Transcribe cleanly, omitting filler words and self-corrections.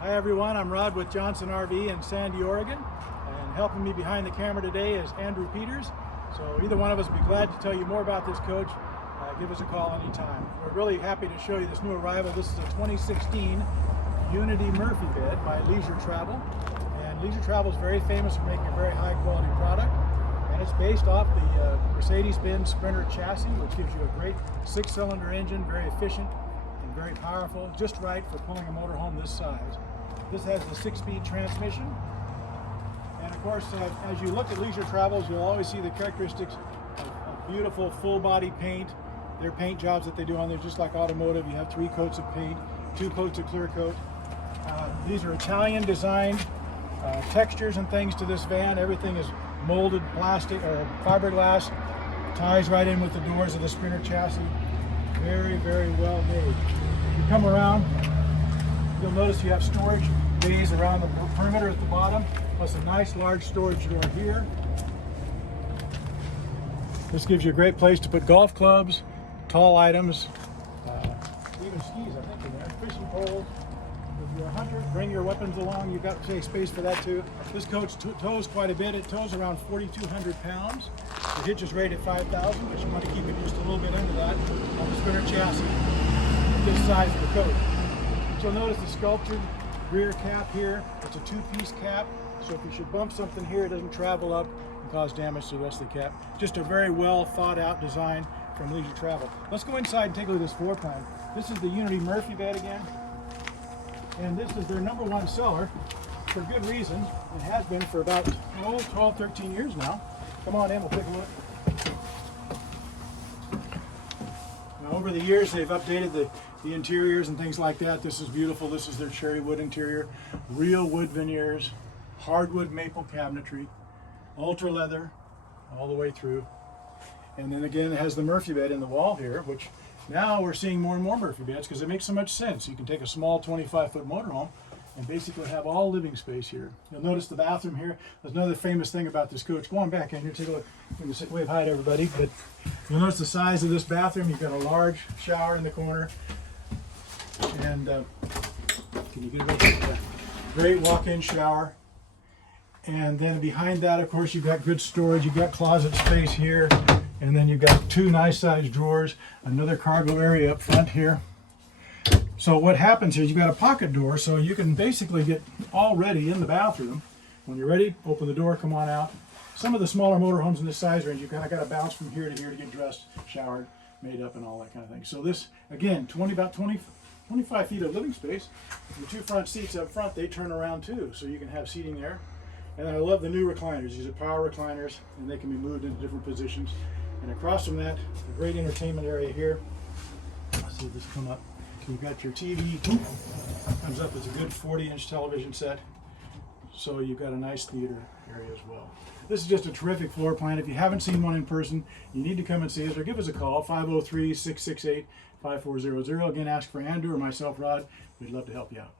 Hi everyone, I'm Rod with Johnson RV in Sandy, Oregon, and helping me behind the camera today is Andrew Peters. So either one of us would be glad to tell you more about this coach. Give us a call anytime. We're really happy to show you this new arrival. This is a 2016 Unity Murphy bed by Leisure Travel. And Leisure Travel is very famous for making a very high quality product. And it's based off the Mercedes-Benz Sprinter chassis, which gives you a great 6-cylinder engine, very efficient and very powerful, just right for pulling a motorhome this size. This has a 6-speed transmission. And of course, as you look at Leisure Travels, you'll always see the characteristics of beautiful full body paint. Their paint jobs that they do on there, just like automotive, you have 3 coats of paint, 2 coats of clear coat. These are Italian designed textures and things to this van. Everything is molded plastic or fiberglass, ties right in with the doors of the Sprinter chassis. Very, very well made. You come around, you'll notice you have storage bays around the perimeter at the bottom, plus a nice large storage door here. This gives you a great place to put golf clubs, tall items, even skis, I think, in there, fishing poles. If you're a hunter, bring your weapons along. You've got space for that too. This coach tows quite a bit. It tows around 4,200 pounds. The hitch is rated 5,000, but you want to keep it just a little bit into that on the Sprinter chassis with this size of the coach. So notice the sculptured rear cap here. It's a 2-piece cap, so if you should bump something here, it doesn't travel up and cause damage to the rest of the cap. Just a very well thought out design from Leisure Travel. Let's go inside and take a look at this floor plan. This is the Unity Murphy bed again, and this is their #1 seller for good reason. It has been for about 12, 13 years now. Come on in, we'll take a look. Now, over the years, they've updated the interiors and things like that. This is beautiful. This is their cherry wood interior, real wood veneers, hardwood maple cabinetry, ultra leather all the way through. And then again, it has the Murphy bed in the wall here, which now we're seeing more and more Murphy beds because it makes so much sense. You can take a small 25-foot motorhome and basically have all living space here. You'll notice the bathroom here. There's another famous thing about this coach. Go on back in here, take a look. You can sit, wave hi to everybody. But you'll notice the size of this bathroom. You've got a large shower in the corner. And can you get it right there? Great walk-in shower. And then behind that, of course, you've got good storage. You've got closet space here. And then you've got 2 nice sized drawers, another cargo area up front here. So what happens here is you've got a pocket door, so you can basically get all ready in the bathroom. When you're ready, open the door, come on out. Some of the smaller motorhomes in this size range, you kind of got to bounce from here to here to get dressed, showered, made up, and all that kind of thing. So this, again, about 25 feet of living space. The 2 front seats up front, they turn around too, so you can have seating there. And I love the new recliners. These are power recliners, and they can be moved into different positions. And across from that, a great entertainment area here. Let's see if this come up. You've got your TV. Comes up as a good 40-inch television set. So you've got a nice theater area as well. This is just a terrific floor plan. If you haven't seen one in person, you need to come and see us or give us a call, 503-668-5400. Again, ask for Andrew or myself, Rod. We'd love to help you out.